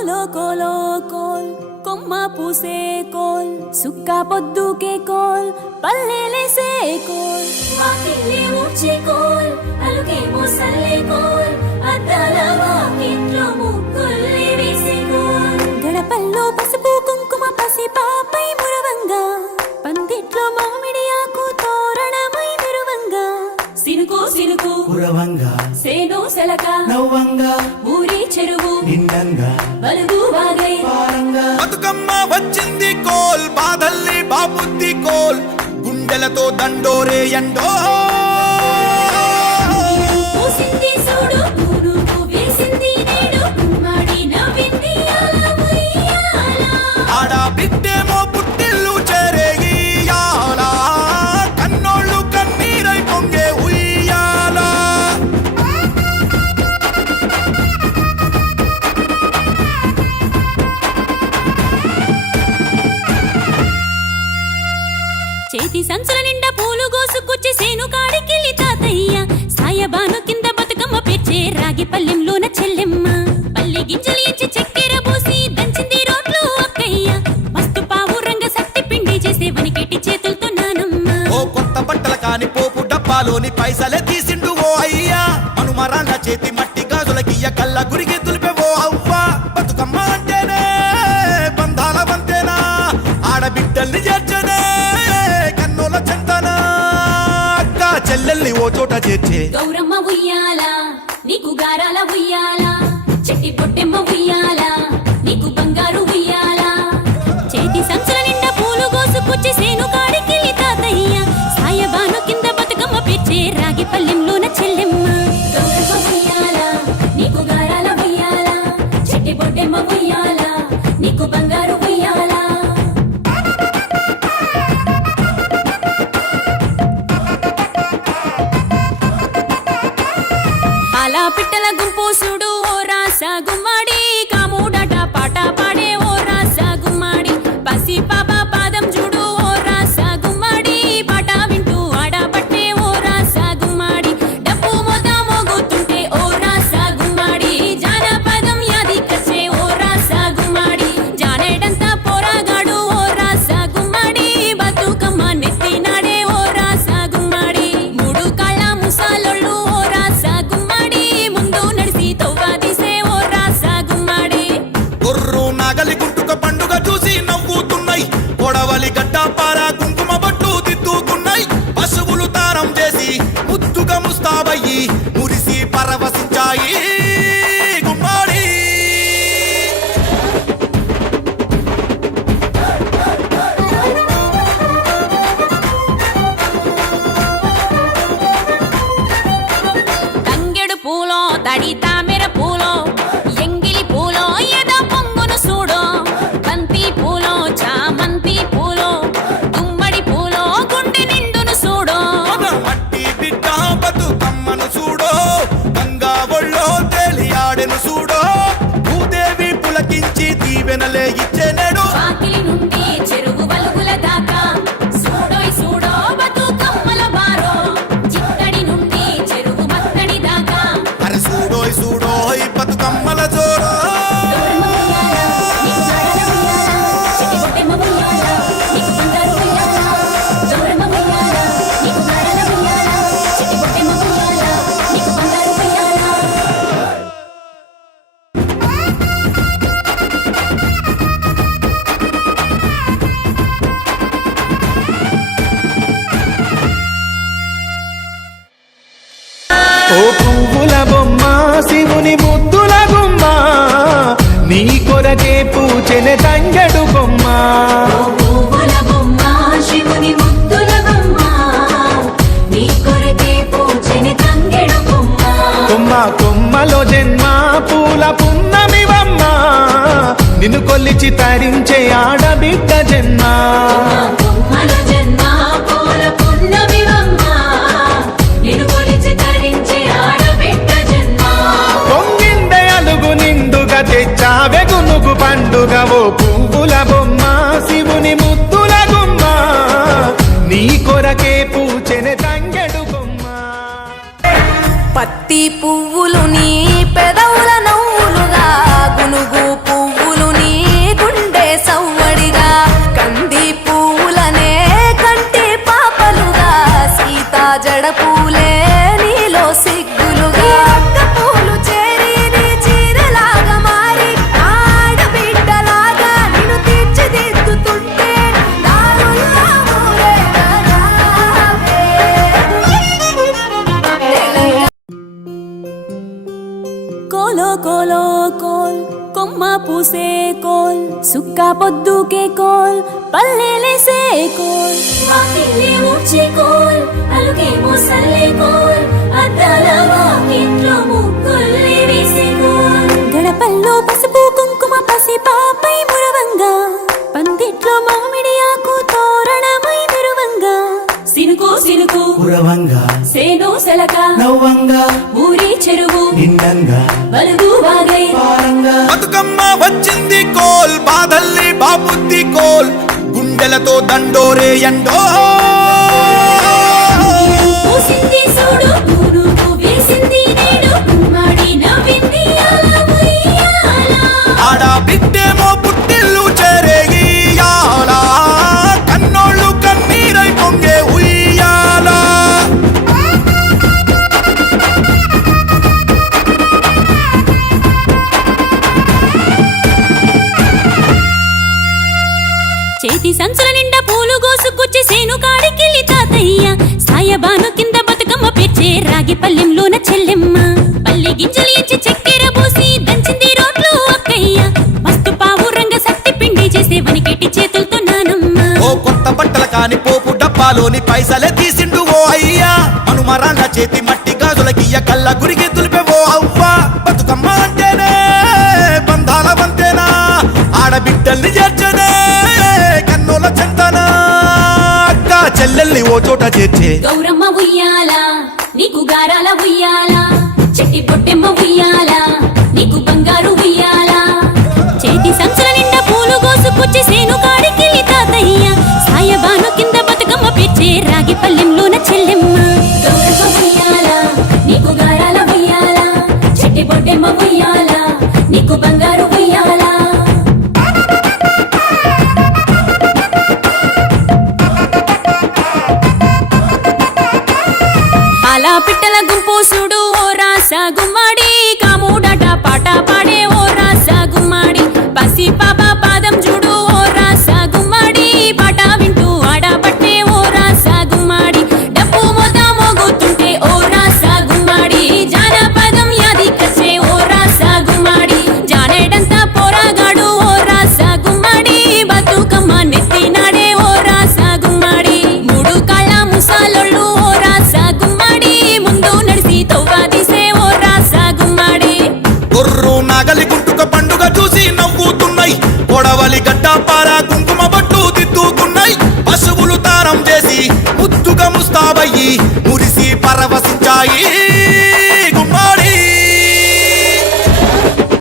కోలో కోలో coal కొమ్మ పూసే coal సుక్క పొద్దుకే coal పల్లెలేసే coal వాకిలి ఊడ్చే కోల్ అలుకేమో సల్లే కోల్ అద్దాల వాకిట్లో ముగ్గుల్ని వేసే కోల్ గడపల్లో పసుపు కుంకుమ పసి పాపై మురవంగా పందిట్లో మామిడి ఆకు తోరణమై మెరువంగా సినుకు సినుకు కురవంగా సేను సెలక నవ్వంగా ఊరి చెరువు నిండంగా బలుగు వాగై పారంగా బతుకమ్మ వచ్చింది కోల్ బాధల్ని బాబుద్ది కోల్ గుండెలతో దండోరే ఎండో పూసింది చూడు పూనుకు వేసింది నేడు గుమ్మడి నవ్వింది అలా ఉయ్యాల ఆడ బిడ్డేమో పుట్టిల్లు చేరేయాల కన్నోళ్ళు కన్నీరై పొంగే ఉయ్యాల చేతి సంచుల నిండా పూలు గోసుకొచ్చి సేను కాడికెళ్ళి తాతయ్య సాయబాను కింద బతుకమ్మ పెచ్చే రాగి పల్లెంలోన చెల్లెమ్మ పల్లె గింజలు ఇచ్చి చక్కెర పోసి దంచింది రోడ్లు అక్కయ్య మస్తు పావు రంగ సత్తి పిండి చేసే వనికెట్టి చేతులతో నానమ్మ ఓ కొత్త బట్టల కాని పోపు డబ్బాలోని పైసలే తీసిండు ఓ అయ్యా మనుమరాళ్ళ చేతి మట్టి గాజులకియ్య కళ్ళ గురిగి తులిపేవో అవ్వ బతుకమ్మ అంటేనే బంధాల వంతేనా ఆడబిడ్డల్ని చేర్చనే కన్నోల చెంతనా అక్క చెల్లెల్ని ఓ చోట చేర్చే గౌరమ్మ ఉయ్యాల నీకు గారాల ఉయ్యాల చెట్టి పొట్టెమ్మ ఉయ్యాల నీకు బంగారు ఉయ్యాల చేతి సంచుల నిండా పూలు గోసుకొచ్చి సేను కాడికెళ్ళి తాతయ్య సాయబాను కింద బతుకమ్మ పెచ్చే రాగి పల్లెంలోన చెల్లెమ్మ గౌరమ్మ ఉయ్యాల నీకు గారాల ఉయ్యాల చెట్టి పొట్టెమ్మ ఉయ్యాల నీకు బంగారు ఉయ్యాల అలా పిట్టల గుంపు చూడు ఓ రాస గుమ్మడి కాముడట పాట పాడే ఓ రాస గుమ్మడి పసి పాప పాదం చూడు ఓ రాస గుమ్మడి పాట వింటూ ఆడబట్టే ఓ రాస గుమ్మడి డప్పు మోత మోగుతుంటే ఓ రాస గుమ్మడి జానపదం యాదికొచ్చే ఓ రాస గుమ్మడి జానేడంతా పోరాగాడు ఓ రాస గుమ్మడి బతుకమ్మ నెత్తినాడే ఓ రాస గుమ్మడి మూడు కాళ్ళ ముసాలొళ్ళు ఓ రాస గుమ్మడి ముందు నడిసి తవ్వాదిసే ఓ రాస గుమ్మడి గొర్రు నాగలి గుంటుక పండుగ చూసి నవ్వుతున్నాయి కొడవలి గడ్డ పార కుంకుమ బట్టు దిద్దుకున్నాయి పశువులు తారం చేసి ముద్దుగా ముస్తాబయ్యి మురిసి పరవశించాయి గుమ్మాడి తంగెడు పూలో తడి తామెర పూలో ఎంగిలి పూలో ఎద పొంగును చూడో బంతి పూలో చామంతి పూలో గుమ్మడి పూలో గుండె నిండును చూడో మన మట్టి బిడ్డ బతుకమ్మను చూడో గంగా ఒళ్ళో తేలియాడెను చూడో భూదేవి పులకించి దీవెనలే ఇచ్చెనేడు వాకిలి నుండి చెరువు వలుగుల దాకా చూడోయ్ చూడో బతుకమ్మల బారో చిత్తడి నుండి చెరువు మత్తడి దాకా అరే చూడోయ్ చూడోయ్ బతుకమ్మల జోరో ఓ పువ్వుల బొమ్మ శివుని ముద్దుల గుమ్మ నీ కొరకే పూచెనే తంగడు బొమ్మ పువ్వుల బొమ్మ శివుని ముద్దుల బొమ్మ నీ కొరకే పూజని తంగెడు బొమ్మ కొమ్మ కొమ్మలో జన్మ పూల పున్నమివమ్మ నిన్ను కొల్లిచి తరించే ఆడబిడ్డ జన్మ కొమ్మల జన్మ పూల పున్నమివమ్మ నిన్ను కొలిచి తరించి ఆడబిడ్డ జన్మ పొంగిందే అలుగు నిండుగా తెచ్చావె గునుగు పండుగ ఓ పువ్వుల బొమ్మ శివుని ముద్దుల గుమ్మ నీ కొరకే పూచెనే తంగెడు బొమ్మ పత్తి పువ్వులు నీ పెదవుల నవ్వులుగా గునుగు పువ్వు కోలో కోలో కోల్ కొమ్మ పూసే కోల్ సుక్క పొద్దుకే కోల్ పల్లెలేసే కోల్ వాకిలి ఊడ్చే కోల్ అలుగేమో సల్లే కోల్ అద్దాల వాకిట్లో ముగ్గుల్ని వేసే కోల్ గడపల్లో పసుపు కుంకుమ పసి పాపై మురవంగా పందిట్లో మామిడి ఆకు తోరణమై మెరువంగా సినుకు సినుకు కురవంగా సేను సెలక నవ్వంగా ఊరి చెరువు నిండంగా బలుగు వాగై బతుకమ్మ వచ్చింది కోల్ బాధల్ని బాబుద్ది కోల్ గుండెలతో దండోరే ఎండో పూసింది చూడు పూనుకు వేసింది నేడు గుమ్మడి నవ్వింది అలా ఉయ్యాల. ఆడ బిడ్డేమో పుట్టిల్లు చెరేగియాల కన్నోళ్ళు కన్నీరై పొంగే ఉయ్యాల చేతి సంచుల నిండా పూలు గోసుకొచ్చి సేను కాడికెళ్ళి తాతయ్య సాయబాను కింద బతుకమ్మ పెచ్చే రాగి పల్లెంలోన చెల్లెమ్మ పల్లె గింజలు ఇచ్చి చక్కెర పోసి దంచింది రోడ్లు అక్కయ్య మస్తు పావు రంగ సత్తి పిండి చేసే వనికెట్టి చేతులతో నానమ్మ ఓ కొత్త బట్టల కాని పోపు డబ్బాలోని పైసలే తీసిండు ఓ అయ్యా మనుమరాంగ చేతి మట్టి గాజులకియ్య కళ్ళ గురిగి తులిపే ఓ అవ్వ బతుకమ్మ అంటేనే బంధాల వంతేనా ఆడబిడ్డల్ని చేర్చనే కన్నోల చెంతనా అక్క చెల్లెల్ని ఓ చోట చేర్చే గౌరమ్మ ఉయ్యాల నీకు గారాల ఉయ్యాల చెట్టి పొట్టెమ్మ ఉయ్యాల నీకు బంగారు ఉయ్యాల చేతి సంచుల నిండా పూలు గోసుకొచ్చి సేను కాడికెళ్ళి తాతయ్య సాయబాను కింద బతుకమ్మ పెచ్చే రాగి పల్లెంలోన చెల్లెమ్మ గౌరమ్మ ఉయ్యాల నీకు గారాల ఉయ్యాల చెట్టి పొట్టెమ్మ ఉయ్యాల నీకు బంగారు ఉయ్యాల అలా పిట్టల గుంపు చూడు ఓ రాస గుమ్మడి కాముడట పాట పాడే ఓ రాస గుమ్మడి పసి పాప పాదం చూడు ఓ రాస గుమ్మడి పాట వింటూ ఆడబట్టే ఓ రాస గుమ్మడి డప్పు మోత మోగుతుంటే ఓ రాస గుమ్మడి జానపదం యాదికొచ్చే ఓ రాస గుమ్మడి జానేడంతా పోరాగాడు ఓ రాస గుమ్మడి బతుకమ్మ నెత్తినాడే ఓ రాస గుమ్మడి మూడు కాళ్ళ ముసాలొళ్ళు ఓ రాస గుమ్మడి ముందు నడిసి తవ్వాదిసే ఓ రాస గుమ్మడి గొర్రు నాగలి గుంటుక పండుగ చూసి నవ్వుతున్నాయి కొడవలి గడ్డ పార కుంకుమ బట్టు దిద్దుకున్నాయి పశువులు తారం చేసి ముద్దుగా ముస్తాబయ్యి మురిసి పరవశించాయి